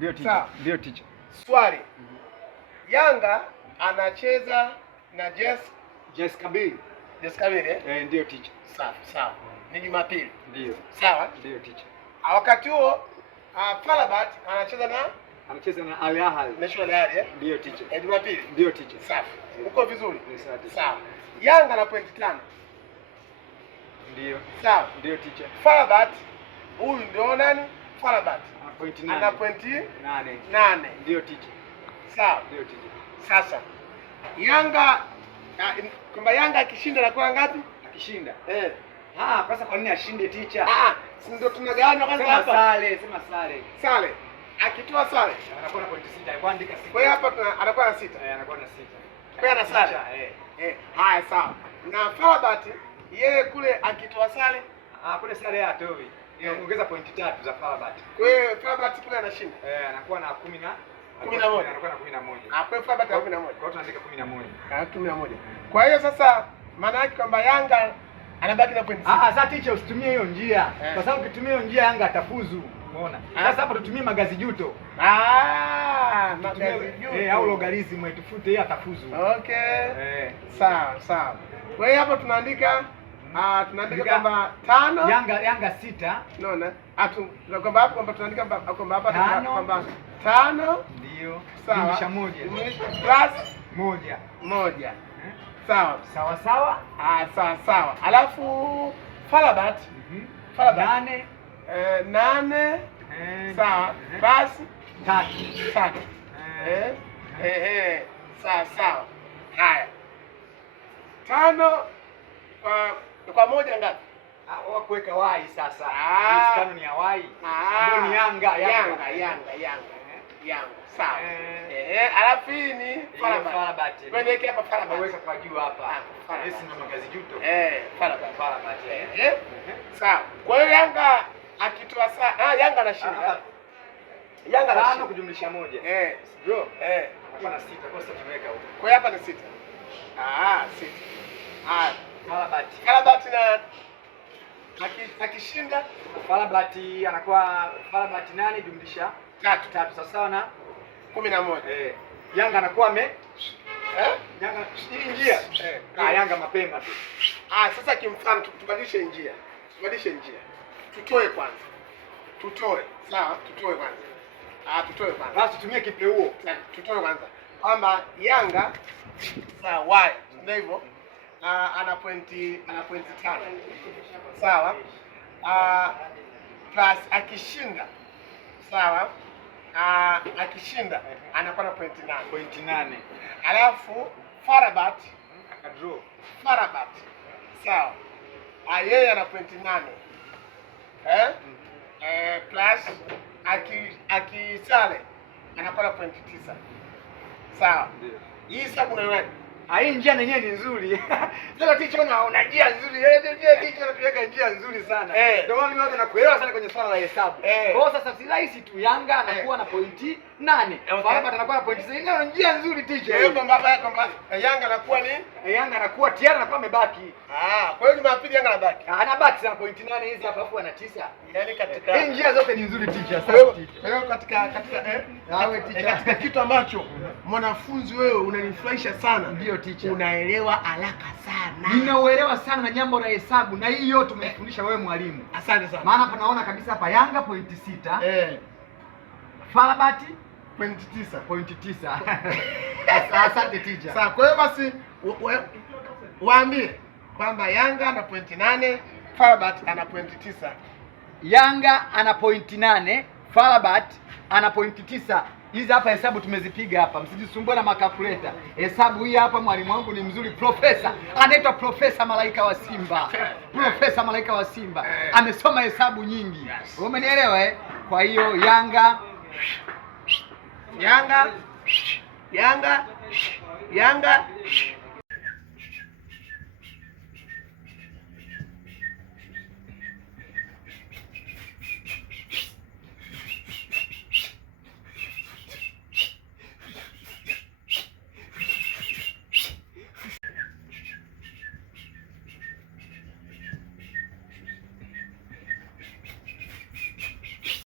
Ndio teacher. Ndio teacher. Swali. Yanga anacheza na JS Kabylie. JS Kabylie Ndio teacher. Sawa. Ni Jumapili. Ndio. Sawa? Ndio teacher. Wakati huo Farabat anacheza na Al Ahly. National Al. Ndio teacher. Jumapili. Ndio teacher. Safi. Uko vizuri? Sawa. Yanga na point 5. Ndio. Sawa. Ndio teacher. Farabat huyu ndio nani? Farabat. Ana point 8. Ndio teacher. Sawa. Ndio teacher. Sasa Yanga kwamba Yanga akishinda anakuwa ngapi? Akishinda. Sasa kwa nini ashinde teacher? Si ndio tunagawana kwanza hapa. Sema Sare. Akitoa sare anakuwa na point 6. Alikuwa andika 6. Kwa hiyo hapa anakuwa na 6. Anakuwa na 6. Kwa hiyo ana sare. Haya sawa. Na Farabat yeye kule akitoa sare, kule sare hatoi. Ongeza point 3 za Farabat. Kwa hiyo Farabat kule anashinda. Anakuwa na 11. Anakuwa na 11. Kwa hiyo Farabat ana 11. Kwa hiyo tunaandika 11. 11. Kwa hiyo sasa maana yake kwamba Yanga anabaki na point 6. Sasa teacher usitumie hiyo njia. Kwa sababu ukitumia hiyo njia Yanga atafuzu. Umeona? Sasa hapa tutumie magazi juto. Magazi juto. Au logarithm itufute yeye atafuzu. Okay. Sawa. Kwa hiyo hapa tunaandika kwamba 5 Yanga 6. Unaona? Kwamba hapo tunaandika kwamba hapa kwamba 5 ndio jumlisha 1 plus 1. Sawa. Sawa. Alafu Farabat 8 sawa plus 3. Sawa. Haya. 5 kwa moja ngapi? Kuweka y sasa. 5 ni ya y. Ndio ni Yanga. Sawa. Alafu hii ni Farabat. Tuweke hapa Farabat. Weka kwa juu hapa. Hizi ndio magazi juto. Farabat. Sawa. Kwa hiyo Yanga akitoa Yanga anashinda. Yanga anashinda kujumlisha 1. Bro. Hapa na 6. Kwa sasa tumeweka huko. Kwa hiyo hapa ni 6. 6. Farabat na akishinda Farabat anakuwa Farabat 8 jumlisha 3 sawa na 11. Yanga anakuwa Yanga hii njia. Yanga mapema tu. Sasa kimfano tubadilishe njia. Tutoe kwanza. Sawa, tutoe kwanza. Basi tutumie kipeuo. Tutoe kwanza. Kwamba Yanga sawa y ndio hivyo. Ana pointi 5. Sawa. Plus akishinda. Sawa. Akishinda anakuwa na point 8. Alafu Farabat akadraw. Sawa. Yeye ana point 8. Plus akisale anakuwa na point 9. Sawa. Hii hesabu unaona? Hii njia yenyewe ni nzuri. Sasa teacher una njia nzuri. Teacher anatuweka njia nzuri sana. Ndio maana mimi nakuelewa sana kwenye swala la hesabu. Kwa hiyo sasa si rahisi tu Yanga anakuwa na pointi 8. Farabat anakuwa na pointi 9. Ndio njia nzuri teacher. Hiyo kwamba Yanga anakuwa Yanga anakuwa tayari anakuwa amebaki. Kwa hiyo Jumapili Yanga anabaki. Anabaki sana pointi 8 hizi hapa alafu ana 9. Yaani katika hii njia zote ni nzuri teacher. Kwa hiyo katika kitu ambacho mwanafunzi wewe unanifurahisha sana. Ndio teacher. Unaelewa haraka sana. Ninauelewa sana na jambo la hesabu na hii yote umenifundisha wewe mwalimu. Asante sana. Maana hapa naona kabisa hapa Yanga pointi 6. Farabat pointi 9. Asante teacher. Sawa, kwa hiyo basi waambie kwamba Yanga ana pointi 8, Farabat ana pointi 9. Yanga ana pointi 8, Farabat ana pointi 9. Hizi hapa hesabu tumezipiga hapa. Msijisumbue na makalkuleta. Hesabu hii hapa mwalimu wangu ni mzuri, profesa. Anaitwa Profesa Malaika wa Simba. Profesa Malaika wa Simba. Amesoma hesabu nyingi. Umenielewa Kwa hiyo Yanga Yanga